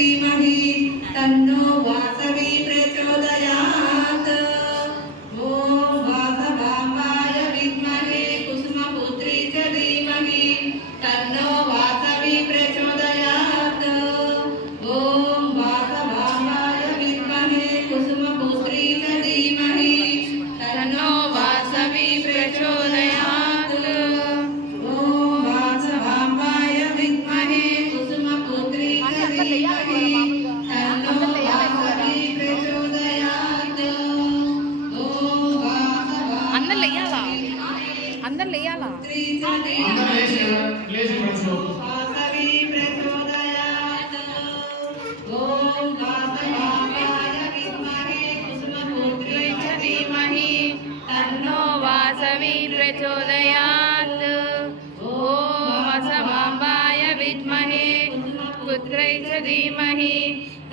धीमहि तन्नो वासवी प्रचोदयात्। ॐ वासवाम्बाय विद्महे कुसुमपुत्री च धीमहि तन्नो वासवी प्रचोदयात्। ॐ वासवाम्बाय विद्महे कुसुमपुत्री च धीमहि तन्नो वासवी प्रचोदयात्। ॐ वासवाम्बाय विद्महे कुसुमपुत्री च धीमहि तन्नो वासवी प्रचोदयात्। ॐ అందరు లేయాలా అందరు లేయాలా वासवी प्रचोदयात्। ॐ वासवाम्बाय विद्महे कुसुमपुत्री च धीमहि तन्नो वासवी प्रचोदयात्। ॐ वासवाम्बाय विद्महे पुत्रै च धीमहि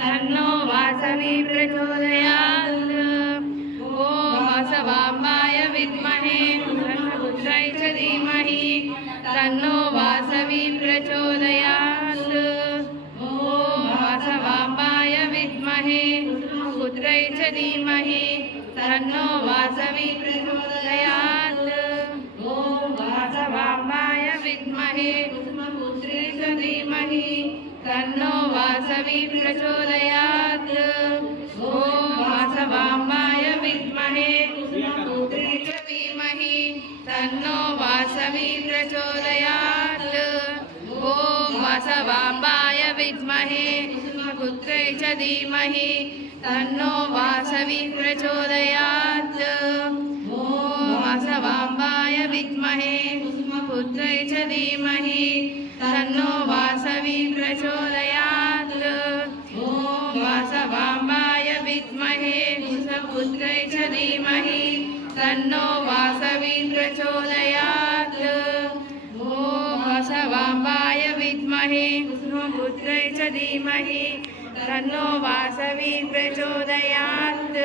तन्नो वासवी प्रचोदयात्। ॐ वासवाम्बाय विद्महे पुत्रै च धीमहि तन्नो वासवी प्रचोदयात्। ॐ वासवाम्बाय विद्महे पुत्रै च धीमहि तन्नो वासवी प्रचोदयात्। ॐ वासवाम्बाय विद्महे पुत्रै च धीमहि तन्नो वासवी प्रचोदयात्। ॐ वासवाम्बाय विद्महे पुत्रै च धीमहि तन्नो वासवी प्रचोदयात्। ॐ वासवाम्बाय विद्महे पुत्रै च धीमहि तन्नो वासवी प्रचोदयात्। ॐ वासवाम्बाय विद्महे पुत्रै च धीमहि तन्नो वासवी प्रचोदयात्। ॐ वासवाम्बाय विद्महे पुत्रै च धीमहि तन्नो वासवी प्रचोदयात्। ॐ वासवाम्बाय विद्महे पुत्रै च धीमहि तन्नो वासवी प्रचोदयात्।